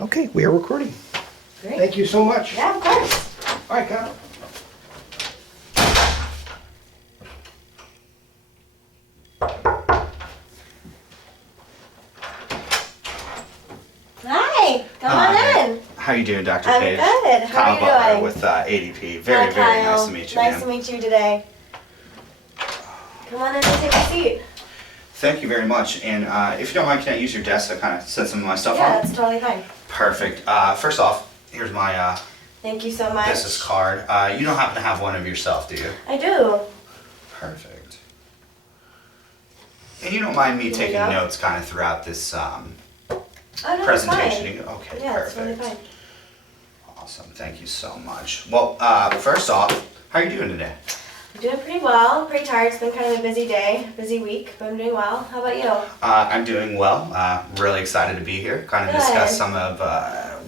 Okay, we are recording. Great. Thank you so much. Yeah, of course. All right, Kyle. Hi, come on in. How you doing, Dr. I'm Page? good. How Kyle are you Butler doing? with ADP. Very, Hi, very Kyle. nice to meet you, Nice ma'am. to meet you today. Come on in and take a seat. Thank you very much. And if you don't mind, can I use your desk to kind of set some of my stuff Yeah, on? that's totally fine. Perfect. First off, here's my Thank you so much. business card. You don't happen to have one of yourself, do you? I do. Perfect. And you don't mind me Here you taking go. notes kind of throughout this Oh, no, it's presentation? fine. Okay, Yeah, it's perfect. totally fine. Awesome. Thank you so much. Well, first off, how are you doing today? I'm doing pretty well. Pretty tired. It's been kind of a busy day, busy week, but I'm doing well. How about you? I'm doing well. Really excited to be here. Kind of Good. discuss some of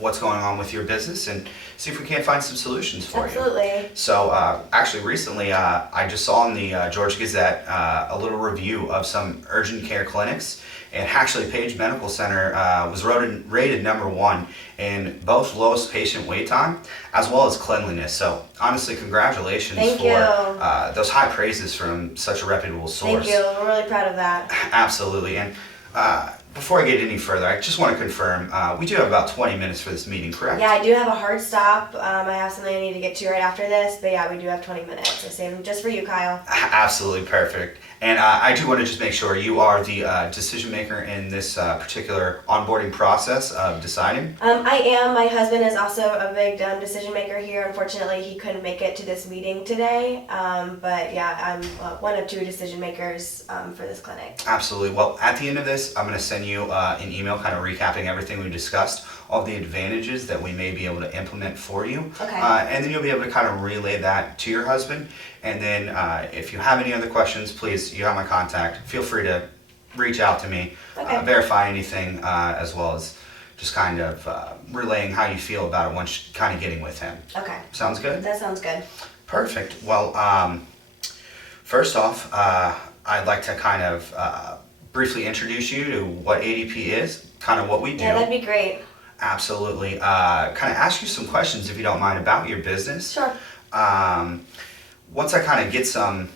what's going on with your business and see if we can't find some solutions for you. Absolutely. So actually recently I just saw in the Georgia Gazette a little review of some urgent care clinics, and actually Page Medical Center was rated #1 in both lowest patient wait time as well as cleanliness. So honestly, congratulations Thank for you. those high praises from such a reputable source. Thank you. We're really proud of that. Absolutely. And before I get any further, I just want to confirm, we do have about 20 minutes for this meeting, correct? Yeah, I do have a hard stop. I have something I need to get to right after this, but yeah, we do have 20 minutes. I saved them just for you, Kyle. Absolutely perfect. And I do want to just make sure you are the decision maker in this particular onboarding process of deciding. I am. My husband is also a big decision maker here. Unfortunately, he couldn't make it to this meeting today. But yeah, I'm one of 2 decision makers for this clinic. Absolutely. Well, at the end of this, I'm going to send you an email kind of recapping everything we discussed, all the advantages that we may be able to implement for you. Okay. And then you'll be able to kind of relay that to your husband. And then if you have any other questions, please, you have my contact. Feel free to reach out to me, Okay. verify anything, as well as just kind of relaying how you feel about it once you're kind of getting with him. Okay. Sounds good? That sounds good. Perfect. Well, first off, I'd like to kind of briefly introduce you to what ADP is, kind of what we do. Yeah, that'd be great. Absolutely. Kind of ask you some questions, if you don't mind, about your business. Sure. Once I kind of get some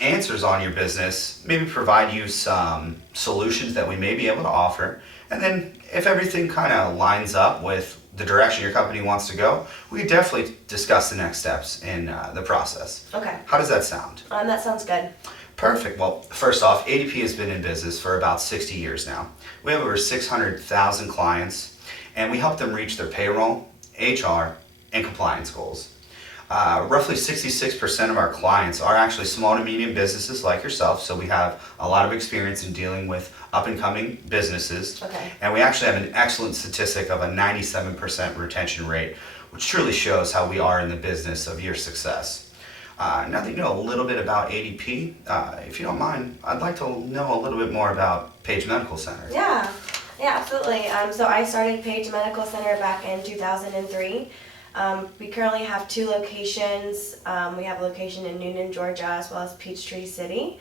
answers on your business, maybe provide you some solutions that we may be able to offer. And then if everything kind of lines up with the direction your company wants to go, we could definitely discuss the next steps in the process. Okay. How does that sound? That sounds good. Perfect. Well, first off, ADP has been in business for about 60 years now. We have over 600,000 clients, and we help them reach their payroll, HR, and compliance goals. Roughly 66% of our clients are actually small to medium businesses like yourself, so we have a lot of experience in dealing with up-and-coming businesses. Okay. And we actually have an excellent statistic of a 97% retention rate, which truly shows how we are in the business of your success. Now that you know a little bit about ADP, if you don't mind, I'd like to know a little bit more about Page Medical Center. Yeah. Yeah, absolutely. So I started Page Medical Center back in 2003. We currently have 2 locations. We have a location in Noonan, Georgia, as well as Peachtree City.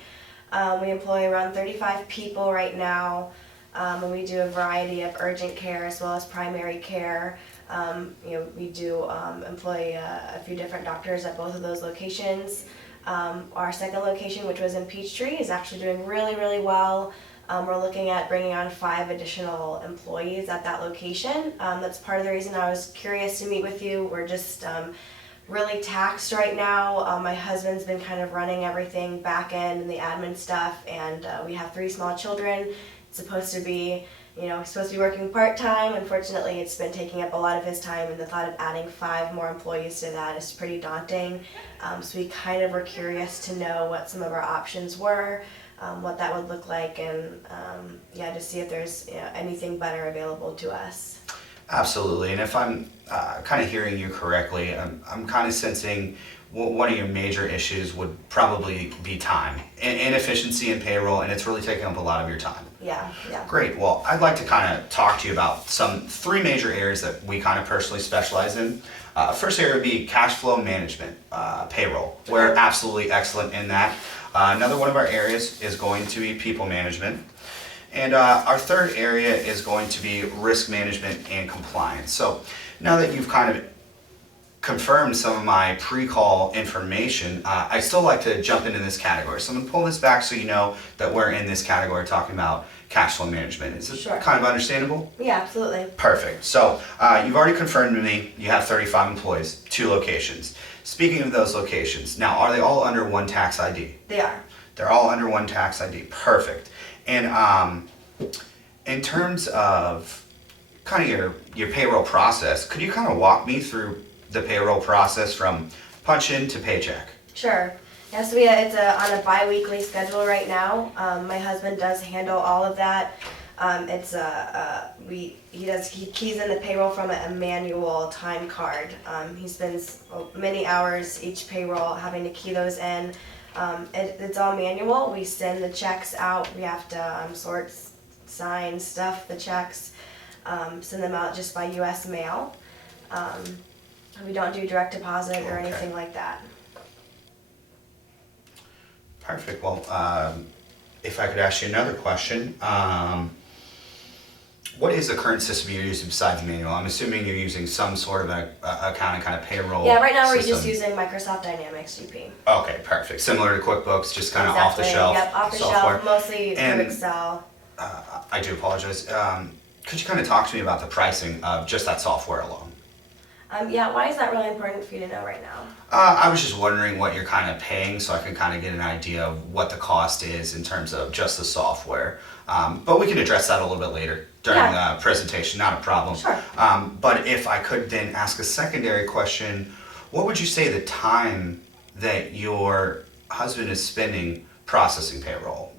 We employ around 35 people right now, and we do a variety of urgent care as well as primary care. We do employ a few different doctors at both of those locations. Our second location, which was in Peachtree, is actually doing really, really well. We're looking at bringing on 5 additional employees at that location. That's part of the reason I was curious to meet with you. We're just really taxed right now. My husband's been kind of running everything back end and the admin stuff, and we have 3 small children. It's supposed to be, he's supposed to be working part-time. Unfortunately, it's been taking up a lot of his time, and the thought of adding 5 more employees to that is pretty daunting. So we kind of were curious to know what some of our options were. What that would look like, and to see if there's anything better available to us. Absolutely, and if I'm kind of hearing you correctly, I'm kind of sensing one of your major issues would probably be time, inefficiency in payroll, and it's really taking up a lot of your time. Yeah. Great. Well, I'd like to kind of talk to you about 3 major areas that we kind of personally specialize in. First area would be cash flow management, payroll. We're absolutely excellent in that. Another one of our areas is going to be people management. And our third area is going to be risk management and compliance. So now that you've kind of confirmed some of my pre-call information, I still like to jump into this category. So I'm going to pull this back so you know that we're in this category talking about cash flow management. Is this Sure. kind of understandable? Yeah, absolutely. Perfect. So you've already confirmed to me you have 35 employees, 2 locations. Speaking of those locations, now are they all under one tax ID? They are. They're all under one tax ID. Perfect. And in terms of kind of your payroll process, could you kind of walk me through the payroll process from punch in to paycheck? Sure. Yeah, so it's on a bi-weekly schedule right now. My husband does handle all of that. He keys in the payroll from a manual time card. He spends many hours each payroll having to key those in. It's all manual. We send the checks out. We have to sort, sign, stuff the checks, send them out just by U.S. mail. We don't do direct deposit or Okay. anything like that. Perfect. Well, if I could ask you another question, what is the current system you're using besides manual? I'm assuming you're using some sort of accounting kind of payroll. Yeah, right now we're system. just using Microsoft Dynamics GP. Okay, perfect. Similar to QuickBooks, just kind of off the shelf Yep, off the software. shelf, mostly And- through Excel. I do apologize. Could you kind of talk to me about the pricing of just that software alone? Yeah, why is that really important for you to know right now? I was just wondering what you're kind of paying so I can kind of get an idea of what the cost is in terms of just the software. But we can address that a little bit later during Yeah. the presentation, not a problem. Sure. But if I could then ask a secondary question, what would you say the time that your husband is spending processing payroll?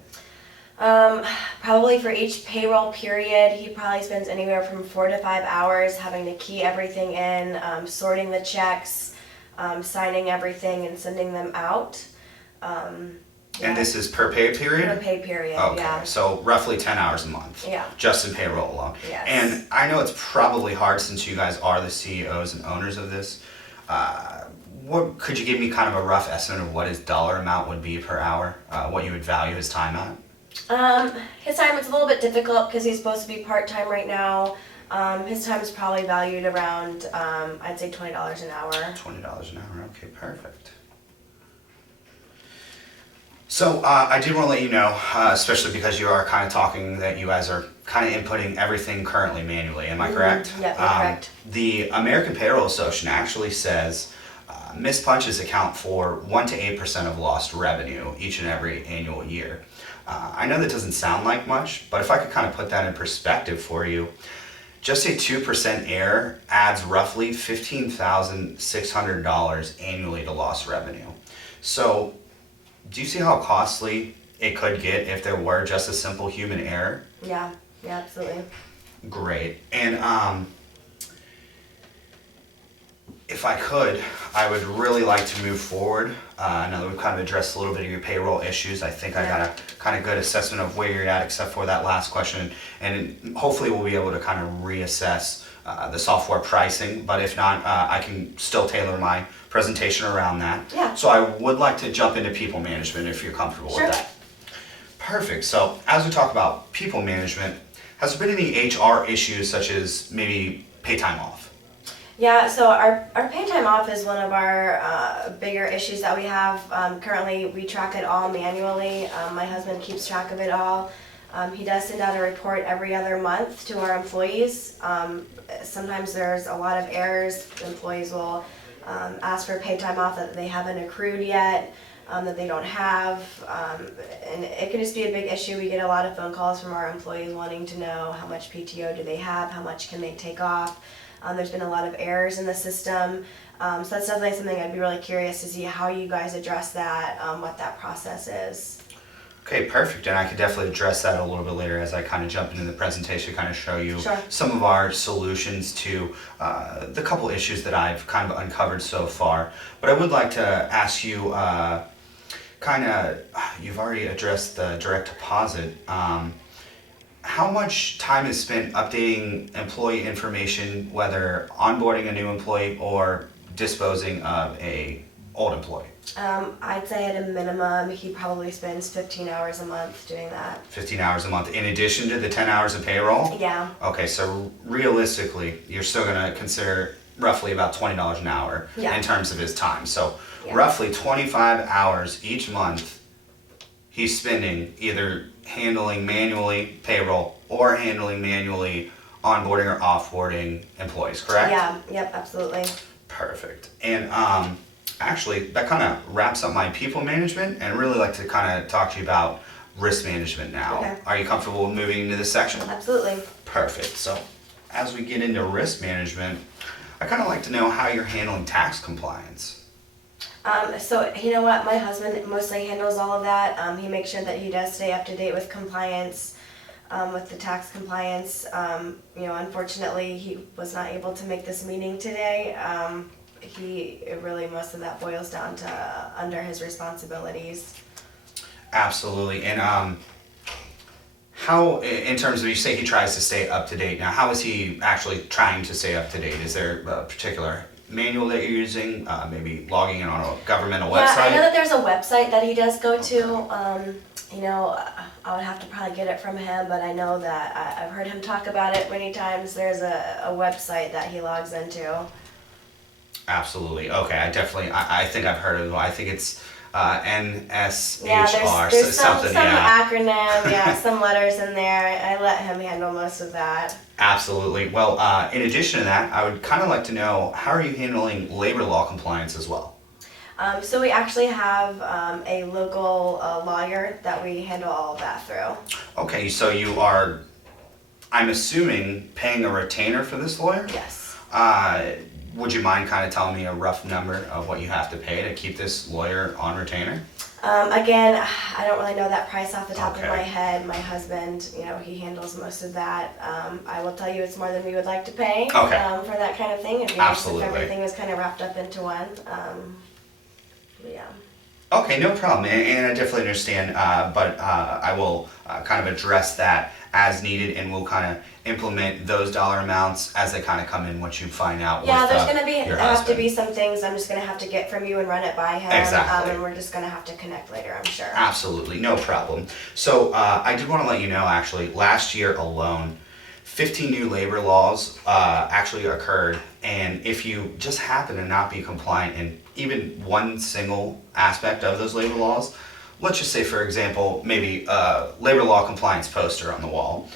Probably for each payroll period, he probably spends anywhere from 4 to 5 hours having to key everything in, sorting the checks, signing everything and sending them out. And this is per pay period? Per pay period, Okay, yeah. so roughly 10 hours a month. Yeah. Just in payroll alone. Yes. And I know it's probably hard since you guys are the CEOs and owners of this. What could you give me kind of a rough estimate of what his dollar amount would be per hour? What you would value his time at? His time is a little bit difficult because he's supposed to be part-time right now. His time is probably valued around, I'd say $20 an hour. $20 an hour. Okay, perfect. So I did want to let you know, especially because you are kind of talking that you guys are kind of inputting everything currently manually. Am I correct? Yep, you're correct. The American Payroll Association actually says missed punches account for 1 to 8% of lost revenue each and every annual year. I know that doesn't sound like much, but if I could kind of put that in perspective for you, just a 2% error adds roughly $15,600 annually to lost revenue. So, do you see how costly it could get if there were just a simple human error? Yeah, absolutely. Great. And if I could, I would really like to move forward. I know that we've kind of addressed a little bit of your payroll issues. I think I got a kind of good assessment of where you're at, except for that last question. And hopefully we'll be able to kind of reassess the software pricing. But if not, I can still tailor my presentation around that. Yeah. So I would like to jump into people management if you're comfortable Sure. with that. Perfect. So as we talk about people management, has there been any HR issues such as maybe pay time off? Yeah, so our pay time off is one of our bigger issues that we have. Currently, we track it all manually. My husband keeps track of it all. He does send out a report every other month to our employees. Sometimes there's a lot of errors. Employees will ask for pay time off that they haven't accrued yet, that they don't have. And it can just be a big issue. We get a lot of phone calls from our employees wanting to know how much PTO do they have, how much can they take off. There's been a lot of errors in the system, so that's definitely something I'd be really curious to see how you guys address that, what that process is. Okay, perfect. And I could definitely address that a little bit later as I kind of jump into the presentation, kind of show you Sure. some of our solutions to the couple issues that I've kind of uncovered so far. But I would like to ask you, you've already addressed the direct deposit. How much time is spent updating employee information, whether onboarding a new employee or disposing of a old employee? I'd say at a minimum, he probably spends 15 hours a month doing that. 15 hours a month in addition to the 10 hours of payroll? Yeah. Okay, so realistically, you're still gonna consider roughly about $20 an hour Yeah. in terms of his time. So Yeah. roughly 25 hours each month he's spending either handling manually payroll or handling manually onboarding or offboarding employees, correct? Yeah, yep, absolutely. Perfect. And actually, that kind of wraps up my people management, and I'd really like to kind of talk to you about risk management now. Okay. Are you comfortable with moving into this section? Absolutely. Perfect. So as we get into risk management, I kind of like to know how you're handling tax compliance. So you know what, my husband mostly handles all of that. He makes sure that he does stay up to date with compliance, with the tax compliance. Unfortunately, he was not able to make this meeting today. Most of that boils down to under his responsibilities. Absolutely. And how, in terms of, you say he tries to stay up to date, now how is he actually trying to stay up to date? Is there a particular manual that you're using, maybe logging in on a governmental Yeah, website? I know that there's a website that he does go to. I would have to probably get it from him, but I know that I've heard him talk about it many times. There's a website that he logs into. Absolutely. Okay, I think I've heard of it. I think it's NSHR, Yeah, there's some something, yeah. acronym, yeah, some letters in there. I let him handle most of that. Absolutely. Well, in addition to that, I would kind of like to know, how are you handling labor law compliance as well? So we actually have a local lawyer that we handle all of that through. Okay, so you are, I'm assuming, paying a retainer for this lawyer? Yes. Would you mind kind of telling me a rough number of what you have to pay to keep this lawyer on retainer? Again, I don't really know that price off the top of Okay. my head. My husband, he handles most of that. I will tell you it's more than we would like to pay Okay. for that kind of thing. It'd be nice if Absolutely. everything was kind of wrapped up into one. Yeah. Okay, no problem, and I definitely understand, but I will kind of address that as needed, and we'll kind of implement those dollar amounts as they kind of come in once you find out Yeah, with there's gonna your have to husband. be some things I'm just gonna have to get from you and run it by him. Exactly. And we're just gonna have to connect later, I'm sure. Absolutely, no problem. So I did want to let you know, actually, last year alone, 15 new labor laws actually occurred, and if you just happen to not be compliant in even one single aspect of those labor laws, let's just say, for example, maybe a labor law compliance poster on the wall,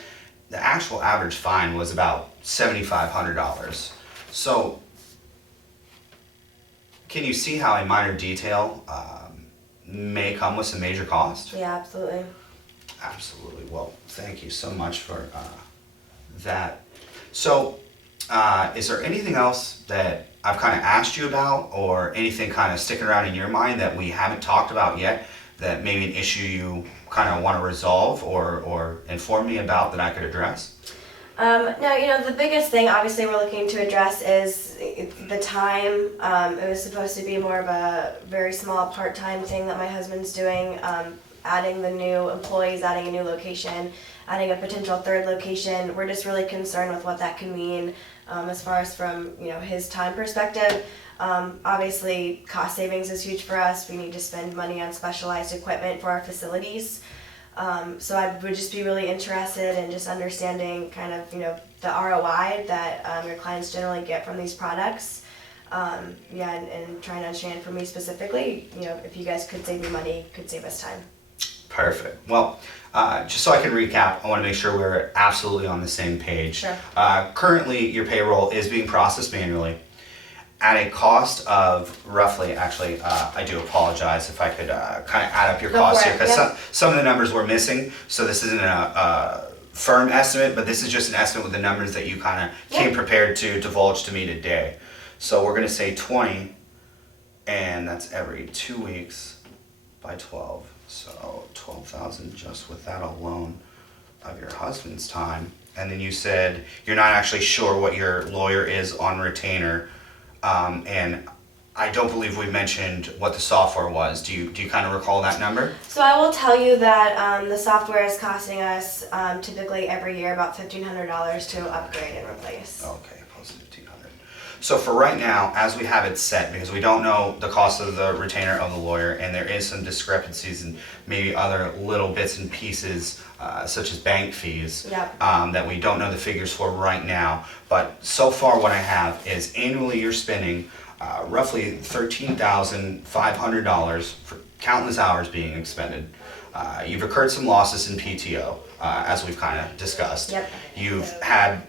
the actual average fine was about $7,500. So can you see how a minor detail may come with some major cost? Yeah, absolutely. Absolutely. Well, thank you so much for that. So, is there anything else that I've kind of asked you about, or anything kind of sticking around in your mind that we haven't talked about yet, that maybe an issue you kind of want to resolve or inform me about that I could address? No, the biggest thing obviously we're looking to address is the time. It was supposed to be more of a very small part-time thing that my husband's doing, adding the new employees, adding a new location, adding a potential third location. We're just really concerned with what that can mean as far as from his time perspective. Obviously, cost savings is huge for us. We need to spend money on specialized equipment for our facilities. So I would just be really interested in just understanding kind of, the ROI that your clients generally get from these products. And trying to understand for me specifically, if you guys could save me money, could save us time. Perfect. Well, just so I can recap, I want to make sure we're absolutely on the same page. Sure. Currently, your payroll is being processed manually at a cost of roughly, actually, I do apologize if I could kind of add up your Go costs for here, it, because yep. some of the numbers were missing, so this isn't a firm estimate, but this is just an estimate with the numbers that you kind of came Yep. prepared to divulge to me today. So we're going to say 20, and that's every 2 weeks by 12. So 12,000 just with that alone of your husband's time. And then you said you're not actually sure what your lawyer is on retainer. And I don't believe we mentioned what the software was. Do you kind of recall that number? So I will tell you that the software is costing us typically every year about $1,500 to upgrade and replace. Okay, plus 1,500. So for right now, as we have it set, because we don't know the cost of the retainer of the lawyer, and there is some discrepancies and maybe other little bits and pieces, such as bank fees, Yep. that we don't know the figures for right now. But so far what I have is annually you're spending roughly $13,500 for countless hours being expended. You've incurred some losses in PTO, as we've kind of discussed. Yep. You've had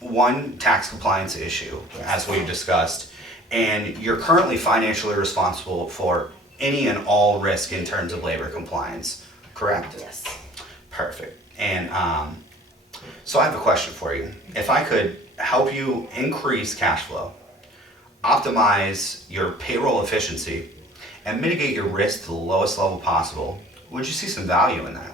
one tax compliance issue, as we've discussed, and you're currently financially responsible for any and all risk in terms of labor compliance, correct? Yes. Perfect. And so I have a question for you. If I could help you increase cash flow, optimize your payroll efficiency, and mitigate your risk to the lowest level possible, would you see some value in that?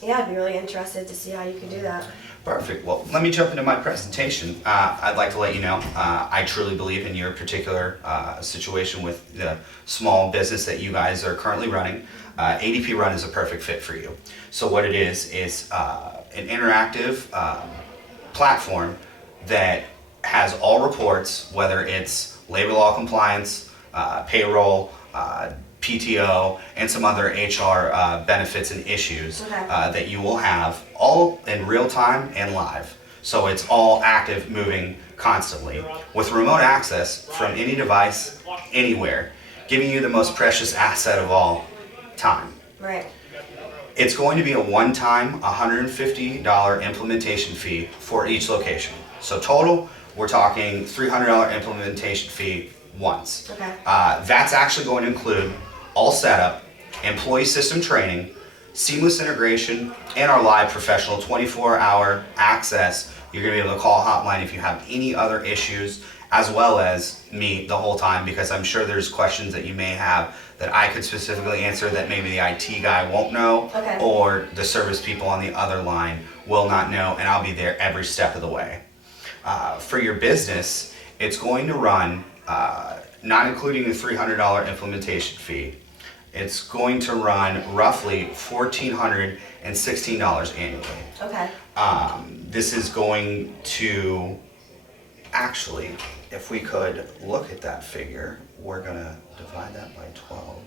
Yeah, I'd be really interested to see how you can do that. Perfect. Well, let me jump into my presentation. I'd like to let you know I truly believe in your particular situation with the small business that you guys are currently running. ADP Run is a perfect fit for you. So what it is an interactive platform that has all reports, whether it's labor law compliance, payroll, PTO, and some other HR benefits and issues that you will have all in real time and live. So it's all active, moving constantly with remote access from any device, anywhere, giving you the most precious asset of all, time. Right. It's going to be a one-time $150 implementation fee for each location. So total, we're talking $300 implementation fee once. Okay. That's actually going to include all setup, employee system training, seamless integration, and our live professional 24-hour access. You're going to be able to call hotline if you have any other issues, as well as me the whole time, because I'm sure there's questions that you may have that I could specifically answer that maybe the IT guy won't know, Okay. or the service people on the other line will not know, and I'll be there every step of the way. For your business, it's going to run, not including the $300 implementation fee, it's going to run roughly $1,416 annually. Okay. This is going to, actually, if we could look at that figure, we're gonna divide that by 12.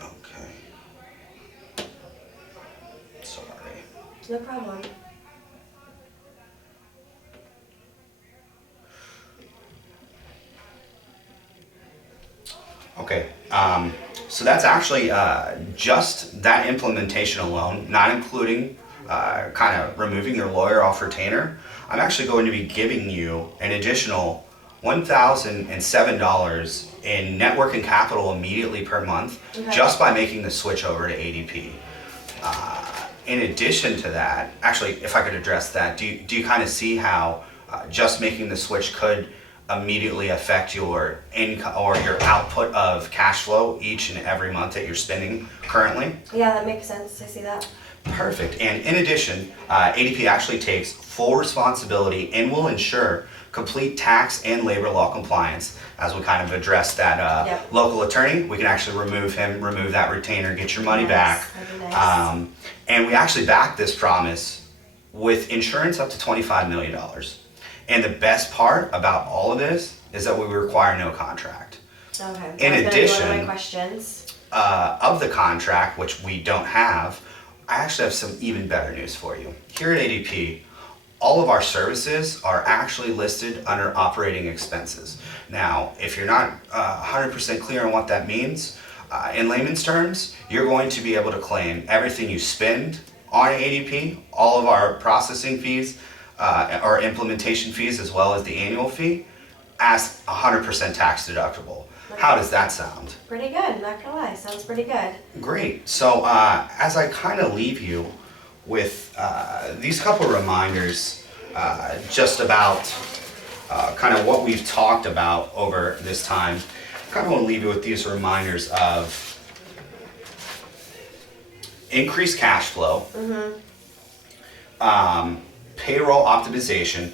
Okay. Sorry. No problem. Okay, so that's actually just that implementation alone, not including kind of removing your lawyer off retainer. I'm actually going to be giving you an additional $1,007 in network and capital immediately per month, just by making the switch over to ADP. In addition to that, actually, if I could address that, do you kind of see how just making the switch could immediately affect your income or your output of cash flow each and every month that you're spending currently? Yeah, that makes sense. I see that. Perfect. And in addition, ADP actually takes full responsibility and will ensure complete tax and labor law compliance. As we kind of address that Yep. local attorney, we can actually remove that retainer, get your money back. That'd be nice. And we actually back this promise with insurance up to $25 million. And the best part about all of this is that we require no contract. Okay. In That was gonna be one of addition, my questions. of the contract, which we don't have, I actually have some even better news for you. Here at ADP, all of our services are actually listed under operating expenses. Now, if you're not 100% clear on what that means, in layman's terms, you're going to be able to claim everything you spend on ADP, all of our processing fees, our implementation fees, as well as the annual fee, as 100% tax deductible. How does that sound? Pretty good, not gonna lie. Sounds pretty good. Great. So as I kind of leave you with these couple reminders just about kind of what we've talked about over this time, I kind of want to leave you with these reminders of increased cash flow, payroll optimization,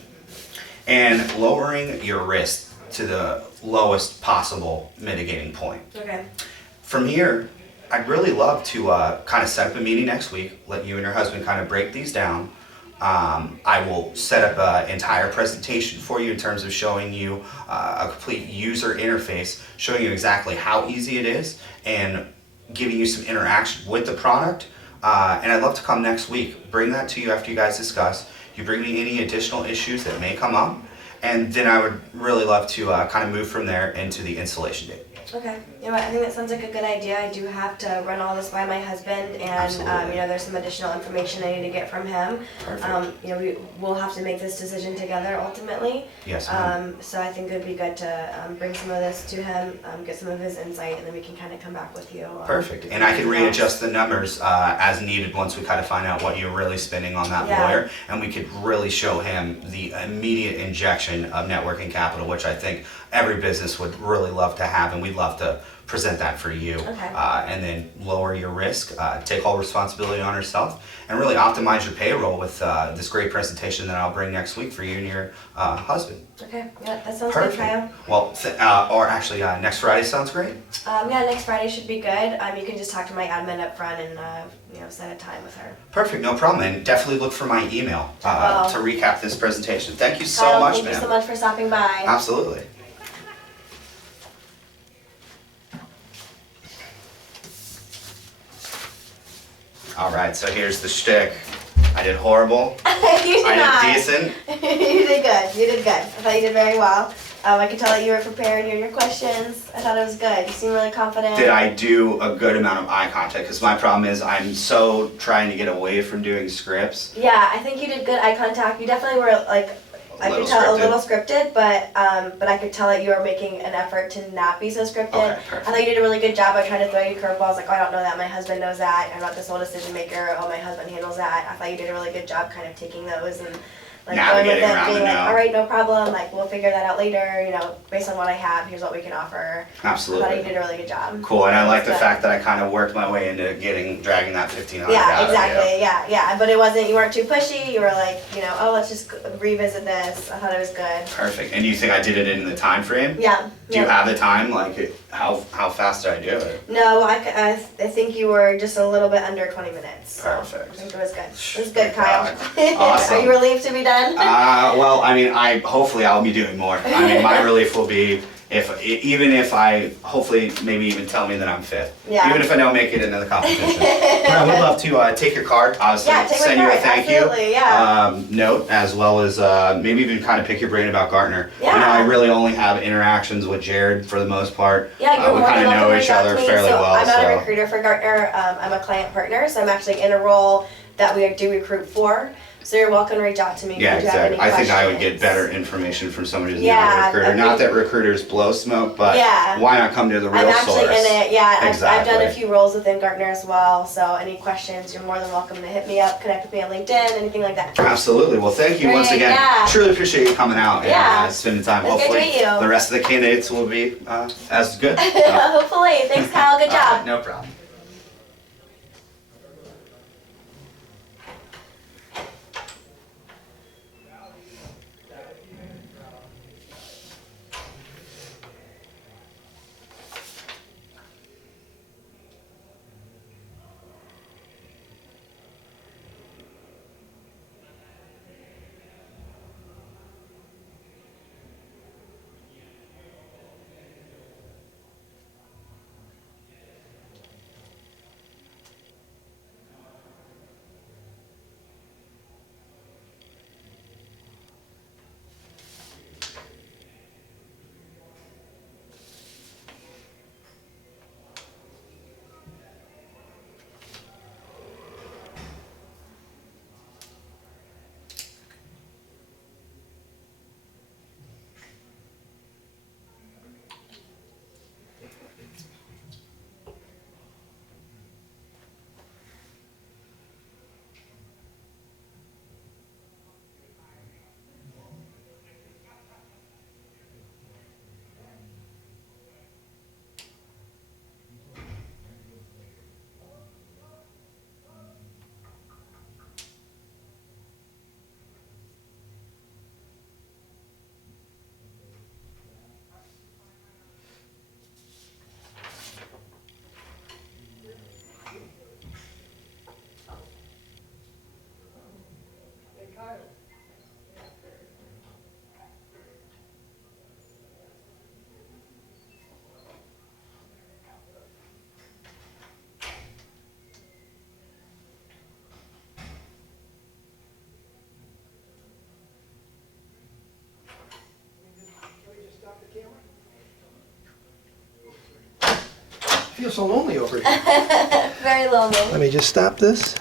and lowering your risk to the lowest possible mitigating point. Okay. From here, I'd really love to kind of set up a meeting next week, let you and your husband kind of break these down, I will set up an entire presentation for you in terms of showing you a complete user interface, showing you exactly how easy it is and giving you some interaction with the product. And I'd love to come next week, bring that to you after you guys discuss. You bring me any additional issues that may come up, and then I would really love to kind of move from there into the installation date. Okay, you know what, I think that sounds like a good idea. I do have to run all this by my husband, and Absolutely. there's some additional information I need to get from him. Perfect. We'll have to make this decision together ultimately. Yes, ma'am. So I think it would be good to bring some of this to him, get some of his insight, and then we can kind of come back with you. Perfect. And I can readjust the numbers as needed once we kind of find out what you're really spending on that Yeah. lawyer, and we could really show him the immediate injection of networking capital, which I think every business would really love to have, and we'd love to present that for you. Okay. And then lower your risk, take all responsibility on yourself, and really optimize your payroll with this great presentation that I'll bring next week for you and your husband. Okay, yeah, that sounds good, Kyle. Well, or actually, next Friday sounds great. Yeah, next Friday should be good. You can just talk to my admin up front and set a time with her. Perfect, no problem, and definitely look for my email to recap this presentation. Thank you so Kyle, much, thank ma'am. you so much for stopping by. Absolutely. All right, so here's the shtick. I did horrible. You did I not. did decent. You did good. You did good. I thought you did very well. I could tell that you were prepared. You had your questions. I thought it was good. You seem really confident. Did I do a good amount of eye contact? Because my problem is I'm so trying to get away from doing scripts. Yeah, I think you did good eye contact. You definitely were I could tell a little scripted, but I could tell that you were making an effort to not be so scripted. Okay, I perfect. thought you did a really good job. I tried to throw you curveballs, like, oh, I don't know that. My husband knows that. I'm not the sole decision maker. Oh, my husband handles that. I thought you did a really good job kind of taking those and going with Navigating it, around being the like, no. all right, no problem. Like, we'll figure that out later. Based on what I have, here's what we can offer. I thought you Absolutely. did a really good job. Cool, and I like the Good. fact that I kind of worked my way into dragging that 1,500 Yeah, out of you. exactly. Yeah. But you weren't too pushy. You were like, oh, let's just revisit this. I thought it was good. Perfect. And do you think I did it in the time frame? Yeah. Do you have the time? Like, how fast did I do it? No, I think you were just a little bit under 20 minutes. So Perfect. I think it was good. It was good, Kyle. Awesome. Are you relieved to be done? Well, I mean, hopefully I'll be doing more. I mean, my relief will be even if I hopefully maybe even tell me that I'm fifth. Yeah. Even if I don't make it into the competition. But I would love to take your card, obviously Yeah, take my send you a card, thank absolutely, you yeah. note, as well as maybe even kind of pick your brain about Gartner. Yeah. I know I really only have interactions with Jared for the most part. Yeah, you're we more kind than of welcome know to each reach out other to me. fairly So well. I'm not so. a recruiter for Gartner. I'm a client partner, so I'm actually in a role that we do recruit for. So you're welcome to reach out to me Yeah, if you have any exactly. I think I would questions. get better information from somebody who's Yeah, not a recruiter. I Not think- that recruiters blow smoke, but Yeah. why not come to the real I'm actually source? in it, yeah. I've done a Exactly. few roles within Gartner as well, so any questions, you're more than welcome to hit me up, connect with me on LinkedIn, anything like that. Absolutely. Well, thank you once Great, again. yeah. Truly appreciate you coming out and Yeah. spending time. It's good to Hopefully, meet you. the rest of the candidates will be as good. Hopefully. Thanks, Kyle. Good job. No problem. feel so lonely over here. Very lonely. Let me just stop this.